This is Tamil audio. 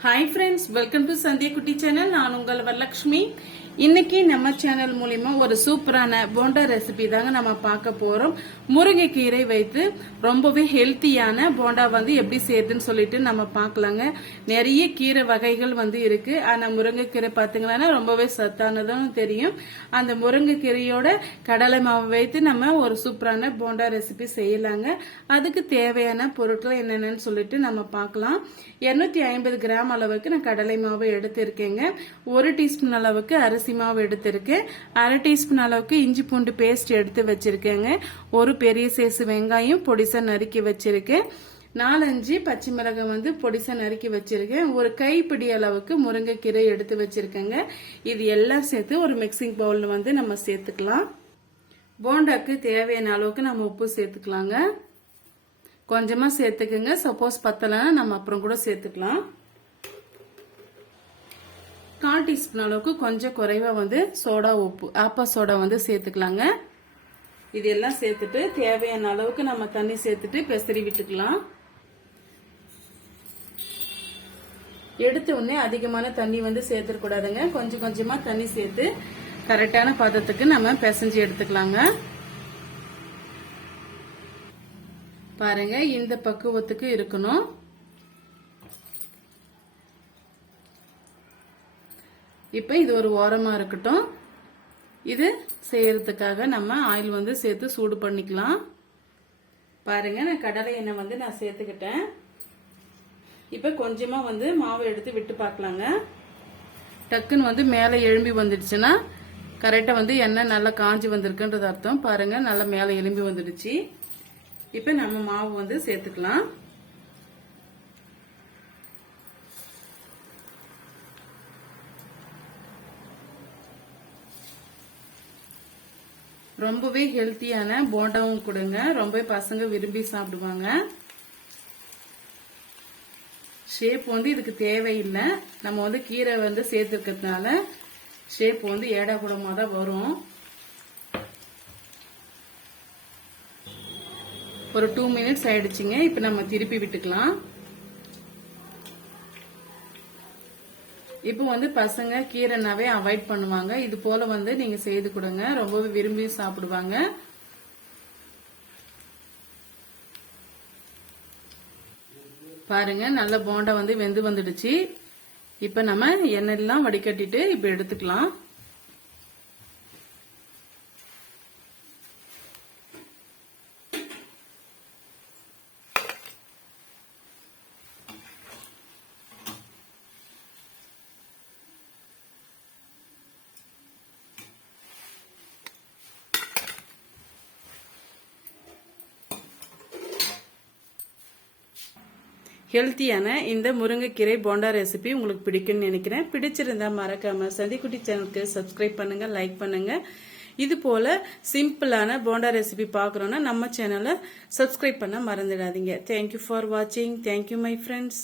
Hi friends welcome to Sandhya Kutty channel நான் உங்கள் வரலட்சுமி இன்னைக்கு நம்ம சேனல் மூலியமா ஒரு சூப்பரான போண்டா ரெசிபி தாங்க நம்ம பார்க்க போறோம். முருங்கைக்கீரை வைத்து ரொம்பவே ஹெல்த்தியான போண்டா வந்து எப்படி செய்யுதுன்னு சொல்லிட்டு நம்ம பார்க்கலாங்க. நிறைய கீரை வகைகள் வந்து இருக்கு. ஆனா முருங்கைக்கீரை பாத்தீங்கன்னா ரொம்பவே சத்தானதும் தெரியும். அந்த முருங்கைக்கீரையோட கடலை மாவு வைத்து நம்ம ஒரு சூப்பரான போண்டா ரெசிபி செய்யலாங்க. அதுக்கு தேவையான பொருட்கள் என்னென்னு சொல்லிட்டு நம்ம பார்க்கலாம். 250 ஐம்பது கிராம் அளவுக்கு நான் கடலை மாவு எடுத்திருக்கேங்க. ஒரு டீஸ்பூன் அளவுக்கு அரிசி மாவு எடுத்திருக்கேன் அரை டீஸ்பூன் அளவுக்கு இஞ்சி பூண்டு பேஸ்ட் எடுத்து வச்சிருக்கேங்க. ஒரு பெரிய சைஸ் வெங்காயம் பொடிசா நறுக்கி வச்சிருக்கேன் நாலஞ்சு பச்சை மிளகாய் வந்து பொடிசா நறுக்கி வச்சிருக்கேன். ஒரு கைப்பிடி அளவுக்கு முருங்கைக்கீரை எடுத்து வச்சிருக்கேங்க. இது எல்லாம் சேர்த்து ஒரு மிக்சிங் பவுலில் வந்து நம்ம சேர்த்துக்கலாம். போண்டாக்கு தேவையான அளவுக்கு நம்ம உப்பு சேர்த்துக்கலாங்க. கொஞ்சமாக சேர்த்துக்குங்க. சப்போஸ் பத்தலைன்னா நம்ம அப்புறம் கூட சேர்த்துக்கலாம். கால் டீஸ்பூன் அளவுக்கு கொஞ்சம் குறைவாக வந்து சோடா உப்பு ஆப்பா சோடா வந்து சேர்த்துக்கலாங்க. இது எல்லாம் சேர்த்துட்டு தேவையான அளவுக்கு நம்ம தண்ணி சேர்த்துட்டு பெசரி விட்டுக்கலாம். எடுத்த உடனே அதிகமான தண்ணி வந்து சேர்த்துக்கூடாதுங்க கொஞ்சம் கொஞ்சமாக தண்ணி சேர்த்து கரெக்டான பதத்துக்கு நம்ம பிசைஞ்சு எடுத்துக்கலாங்க. பாருங்க இந்த பக்குவத்துக்கு இருக்கணும். இப்போ இது ஒரு ஓரமாக இருக்கட்டும். இது செய்யறதுக்காக நம்ம ஆயில் வந்து சேர்த்து சூடு பண்ணிக்கலாம். பாருங்க நான் கடலை எண்ணெய் வந்து நான் சேர்த்துக்கிட்டேன். இப்போ கொஞ்சமாக வந்து மாவு எடுத்து விட்டு பார்க்கலாங்க. டக்குன்னு வந்து மேலே எழும்பி வந்துடுச்சுன்னா கரெக்டாக வந்து எண்ணெய் நல்லா காஞ்சி வந்திருக்குன்றது அர்த்தம். பாருங்க நல்லா மேலே எழும்பி வந்துடுச்சு. இப்போ நம்ம மாவு வந்து சேர்த்துக்கலாம். ரொம்பவே ஹெல்த்தியான போண்டாவும் கொடுங்க. ரொம்ப பசங்க விரும்பி சாப்பிடுவாங்க. ஷேப் வந்து இதுக்கு தேவையில்லை. நம்ம வந்து கீரை வந்து சேர்த்துருக்கிறதுனால ஷேப் வந்து ஏடா கூடமாக தான் வரும். ஒரு டூ மினிட்ஸ் ஆயிடுச்சுங்க. இப்போ நம்ம திருப்பி விட்டுக்கலாம். இப்போ வந்து பசங்க கீரைனாவே அவாய்ட் பண்ணுவாங்க. இது போல வந்து நீங்க செய்து கொடுங்க. ரொம்பவே விரும்பி சாப்பிடுவாங்க. பாருங்க நல்ல போண்டா வந்து வெந்து வந்துடுச்சு. இப்ப நம்ம எண்ணெய் எல்லாம் வடிகட்டிட்டு இப்ப எடுத்துக்கலாம். ஹெல்த்தியான இந்த முருங்கைக்கீரை போண்டா ரெசிபி உங்களுக்கு பிடிக்கும்னு நினைக்கிறேன். பிடிச்சிருந்தா மறக்காம சந்திக்குட்டி சேனலுக்கு சப்ஸ்கிரைப் பண்ணுங்க லைக் பண்ணுங்க. இது போல சிம்பிளான போண்டா ரெசிபி பார்க்குறோன்னா நம்ம சேனலை சப்ஸ்கிரைப் பண்ண மறந்துடாதீங்க. தேங்க்யூ ஃபார் வாட்சிங் தேங்க்யூ மை ஃப்ரெண்ட்ஸ்